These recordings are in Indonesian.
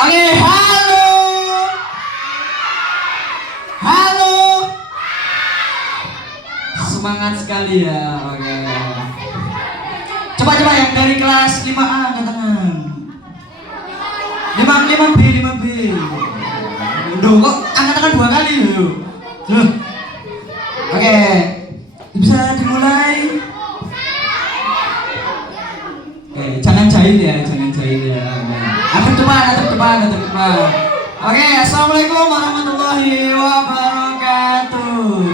Oke, halo. Halo. Semangat sekali ya. Oke. Coba yang dari kelas 5A angkat tangan. 5B. Duh, kok angkat tangan 2 kali loh. Oke. Bisa dimulai. Oke, jangan jahil ya. Adep depan. Oke, assalamualaikum warahmatullahi wabarakatuh.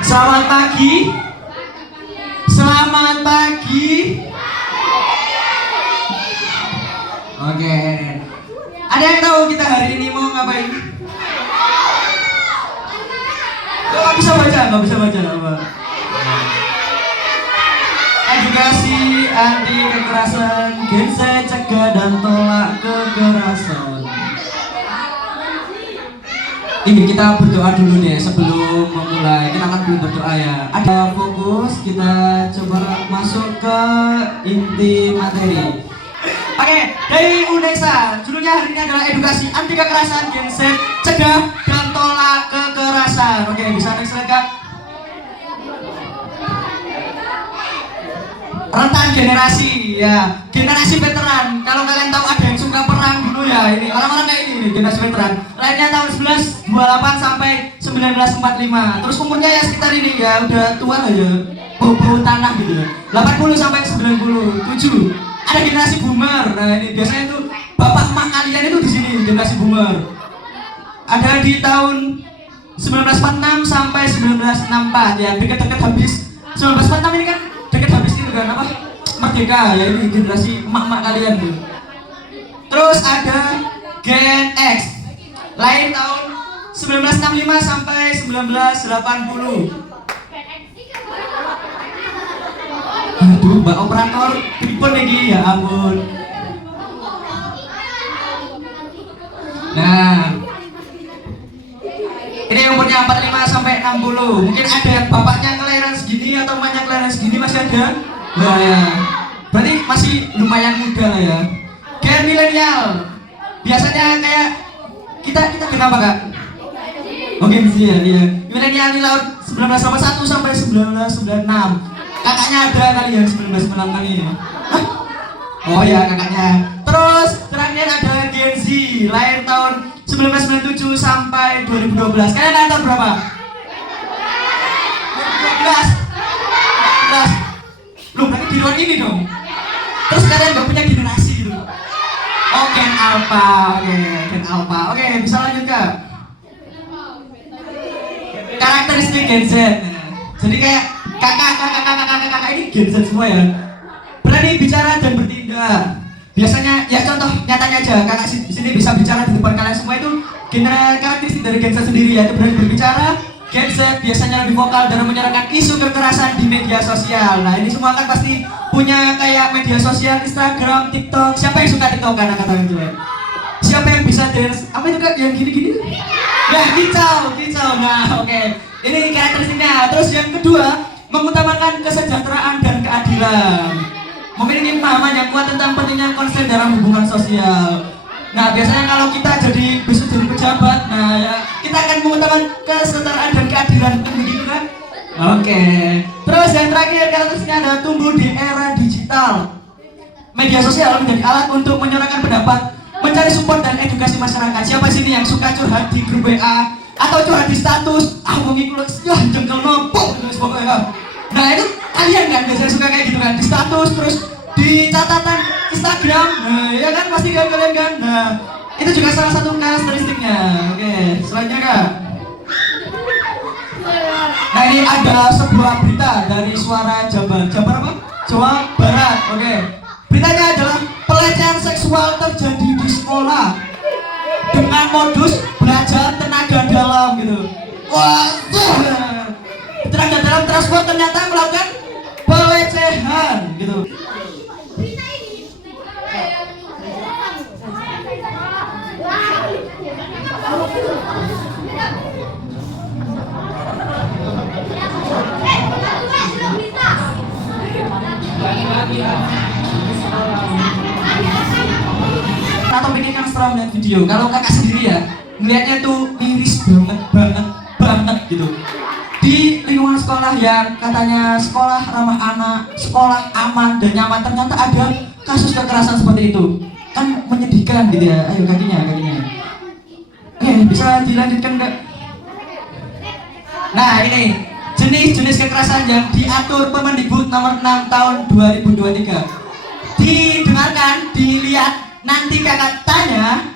Selamat pagi. Oke. Ada yang tahu kita hari ini mau ngapain? Nggak bisa baca apa? Edukasi anti kekerasan, Gen Z cegah dan tolak kekerasan. Ini kita berdoa dulu deh sebelum memulai. Kita akan dulu berdoa ya. Ada fokus, kita coba masuk ke inti materi. Oke, dari UNESA, judulnya hari ini adalah edukasi anti kekerasan, Gen Z cegah dan tolak kekerasan. Oke, bisa next slide Kak. Rentan generasi ya, generasi veteran. Kalau kalian tahu ada yang suka perang dulu ya, ini orang-orang kayak ini nih, generasi veteran. Lainnya tahun 1928 sampai 1945. Terus umurnya ya sekitar ini ya, udah tua lah ya, bau tanah gitu ya. 80 sampai 97. Ada generasi boomer. Nah ini biasanya tuh bapak emak kalian itu di sini generasi boomer. Ada di tahun 1946 sampai 1964 ya, deket-deket habis 1946 ini kan deket habis itu kan apa? Merdeka ya, ini generasi emak-emak kalian tuh. Terus ada Gen X. Lahir tahun 1965 sampai 1980. Aduh, Mbak Operator, pripun iki ya ampun. Nah, ini umurnya 45 sampai 60. Mungkin ada yang bapaknya kelahiran segini atau emaknya kelahiran segini masih ada. Nah, ya. Berarti masih lumayan muda lah ya. Gen milenial. Biasanya kayak kita kenapa Kak? Oke, ya. Milenial ini laut 1981 sampai 1996. Kakaknya ada kali yang 1996 ini. Hah? Oh ya kakaknya. Terus terakhir ada Gen Z, lahir tahun 1997 sampai 2012. Kalian lahir tahun berapa? 2012. Loh, berarti di luar ini dong. Terus kalian gak punya generasi gitu. Oh, Gen Alpha. Oke, bisa lanjut Kak. Karakteristik Gen Z. Jadi kayak kakak ini Gen Z semua ya. Berani bicara dan bertindak. Biasanya ya contoh nyatanya aja, kakak di sini bisa bicara di depan kalian semua itu karakteristik dari Gen Z sendiri ya. Berani berbicara. Gen Z biasanya lebih vokal dalam menyuarakan isu kekerasan di media sosial. Nah ini semua kan pasti punya kayak media sosial, Instagram, TikTok. Siapa yang suka TikTok karena kata itu ya? Siapa yang bisa dance? Apa itu Kak yang gini-gini? Ya kicau. Nah oke. Ini karakteristiknya. Terus yang kedua, mengutamakan kesejahteraan dan keadilan. Memiliki pemahaman yang kuat tentang pentingnya konsen dalam hubungan sosial. Nah biasanya kalau kita besok jadi pejabat, nah ya kita akan mengutamakan kesetaraan dan keadilan, kan begitu kan? Oke. Terus yang terakhir karakteristiknya adalah tumbuh di era digital. Media sosial menjadi alat untuk menyuarakan pendapat, mencari support dan edukasi masyarakat. Siapa sini yang suka curhat di grup WA atau curhat di status? Aku ngikut, ya jengkel nopo terus pokoknya. Nah itu kalian kan biasanya suka kayak gitu kan, di status terus di catatan Instagram. Nah ya kan pasti kalian kan. Nah itu juga salah satu karakteristiknya. Oke, selanjutnya Kak. Nah ini ada sebuah berita dari Suara Jabar apa? Jawa Barat. Oke. Beritanya adalah pelecehan seksual terjadi di sekolah dengan modus belajar tenaga dalam gitu. Wah, tenaga dalam transport ternyata melakukan pelecehan gitu. setelah melihat video. Kalau kakak sendiri ya, melihatnya tuh miris banget gitu. Di lingkungan sekolah yang katanya sekolah ramah anak, sekolah aman dan nyaman, ternyata ada kasus kekerasan seperti itu. Kan menyedihkan gitu ya. Ayo kakinya. Bisa dilanjutkan enggak? Nah ini jenis-jenis kekerasan yang diatur Permendikbud nomor 6 tahun 2023. Didengarkan, dilihat, nanti kakak tanya,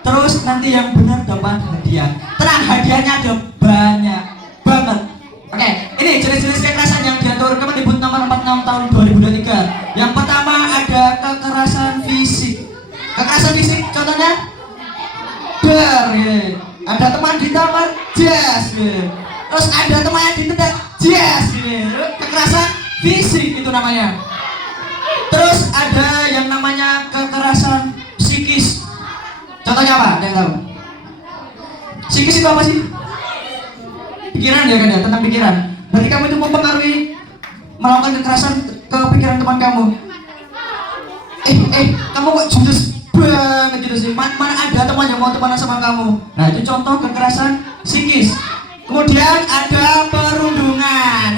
terus nanti yang benar dapat hadiah. Tenang, hadiahnya ada banyak banget. Oke, ini jenis-jenis kekerasan yang diatur Kemendikbud nomor 46 tahun 2023. Yang pertama ada kekerasan fisik. Kekerasan fisik contohnya ada teman ditamar, terus ada teman yang ditendang, kekerasan fisik itu namanya. Terus ada yang namanya kekerasan psikis. Contohnya apa? Ada yang tahu? Psikis itu apa sih? Pikiran ya kan ya, tentang pikiran. Berarti kamu itu mempengaruhi melakukan kekerasan ke pikiran teman kamu. Kamu kok judes banget gitu sih? Mana ada teman yang mau temenan sama kamu? Nah itu contoh kekerasan psikis. Kemudian ada perundungan.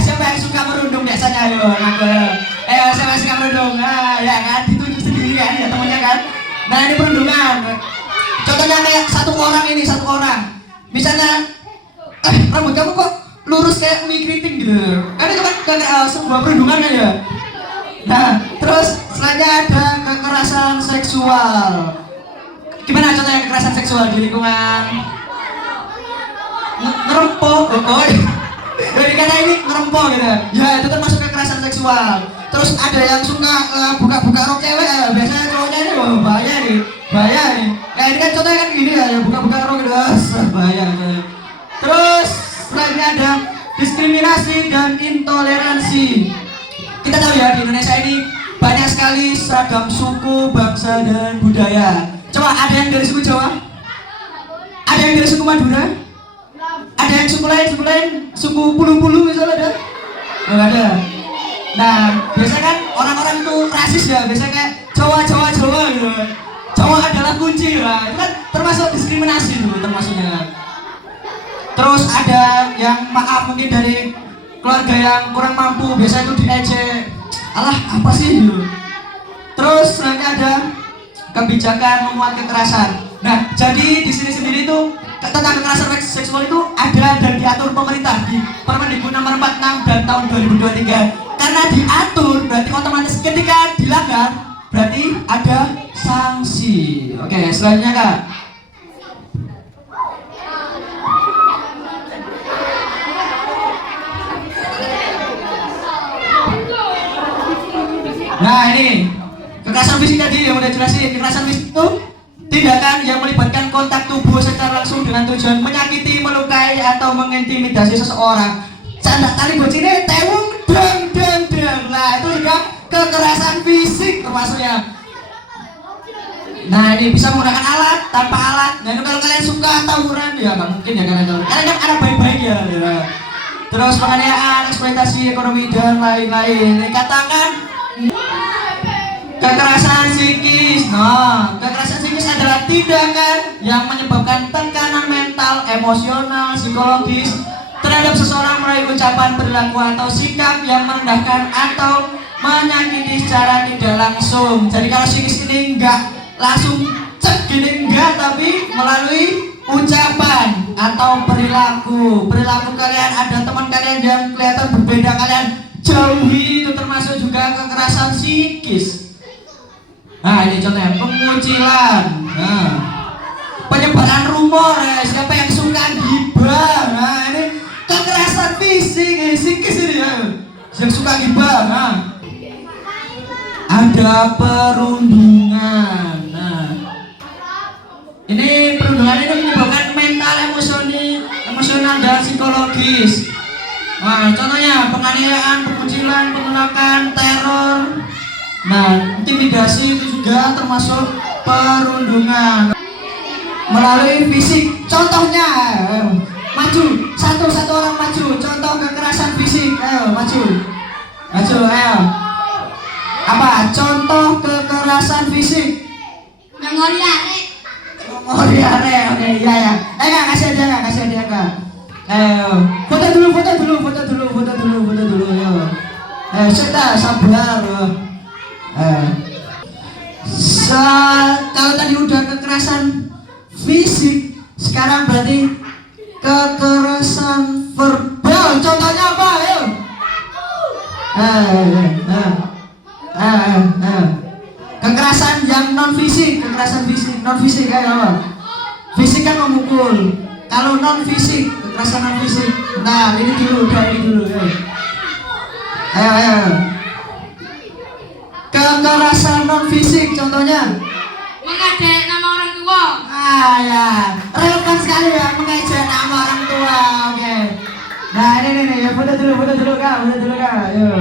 Siapa yang suka merundung biasanya? Siapa yang suka merundung? Ya kan, ditunjuk sendiri kan ya temannya kan. Nah ini perundungan. Contohnya kayak satu orang. Misalnya, rambut kamu kok lurus kayak mie keriting gitu. Kan itu kan sebuah perundungan ya. Nah, terus selanjutnya ada kekerasan seksual. Gimana contohnya kekerasan seksual di lingkungan? Ngerempok, jadi karena ini ngerempok gitu. Ya itu termasuk kekerasan seksual. Terus ada yang suka buka-buka rok cewek, biasanya cowoknya ini bahaya nih. Nah ini kan contohnya kan gini ya, buka-buka rok gitu, bahaya. Terus selanjutnya ada diskriminasi dan intoleransi. Kita tahu ya di Indonesia ini banyak sekali seragam suku, bangsa dan budaya. Coba ada yang dari suku Jawa? Ada yang dari suku Madura? Ada yang suku lain, suku Pulu misalnya ada? Nggak ada. Nah, biasanya kan orang-orang itu rasis ya, biasanya kayak Jawa gitu. Jawa adalah kunci lah, itu kan termasuk diskriminasi dulu termasuknya. Terus ada yang maaf mungkin dari keluarga yang kurang mampu, biasanya itu diejek. Alah, apa sih gitu. Terus selanjutnya ada kebijakan memuat kekerasan. Nah, jadi di sini sendiri itu tentang kekerasan seksual itu ada dan diatur pemerintah di Permendikbud nomor 46 dan tahun 2023. Karena diatur berarti otomatis ketika dilanggar berarti ada sanksi. Oke, selanjutnya Kak. Nah ini kekerasan fisik tadi yang udah jelasin. Kekerasan fisik itu tindakan yang melibatkan kontak tubuh secara langsung dengan tujuan menyakiti, melukai atau mengintimidasi seseorang. Canda tali bocine tewung dang. Nah itu juga kekerasan fisik termasuknya. Nah ini bisa menggunakan alat, tanpa alat. Nah itu kalau kalian suka tawuran ya nggak mungkin ya kalian kan anak baik-baik ya. Terus penganiayaan, eksploitasi ekonomi dan lain-lain. Dikatakan kekerasan psikis. Nah, kekerasan psikis adalah tindakan yang menyebabkan tekanan mental, emosional, psikologis terhadap seseorang melalui ucapan, perilaku atau sikap yang merendahkan atau menyakiti secara tidak langsung. Jadi kalau psikis ini enggak langsung cek gini enggak, tapi melalui ucapan atau perilaku kalian, ada teman kalian yang kelihatan berbeda, kalian jauhi, itu termasuk juga kekerasan psikis. Nah ini contohnya pengucilan, penyebaran rumor, siapa yang suka gibah. Nah ini kekerasan fisik, psikis ini ya, yang suka gibah. Nah ada perundungan. Nah ini perundungan ini menyebabkan mental, emosional dan psikologis. Nah, contohnya penganiayaan, pengucilan, penolakan, teror. Nah, intimidasi itu juga termasuk perundungan. Melalui fisik, contohnya, maju, satu orang maju. Contoh kekerasan fisik, ayo maju, ayo. Apa? Contoh kekerasan fisik. ngoriare. Ngoriare, oke iya ya. Kak, kasih hadiah Kak. Ayo, foto dulu, yo. Sudah sabar. Kalau tadi udah kekerasan fisik, sekarang berarti kekerasan verbal. Contohnya apa? Ayo. Kekerasan yang non fisik, ayo apa? Fisik kan memukul. Kalau non fisik, kekerasan non fisik. Nah, ini dulu. Ayo. Kekerasan non fisik contohnya Mengejek nama orang tua. ya, relevan sekali ya, mengejek nama orang tua. Oke. Nah, ini ya, foto dulu Kak, Ayo.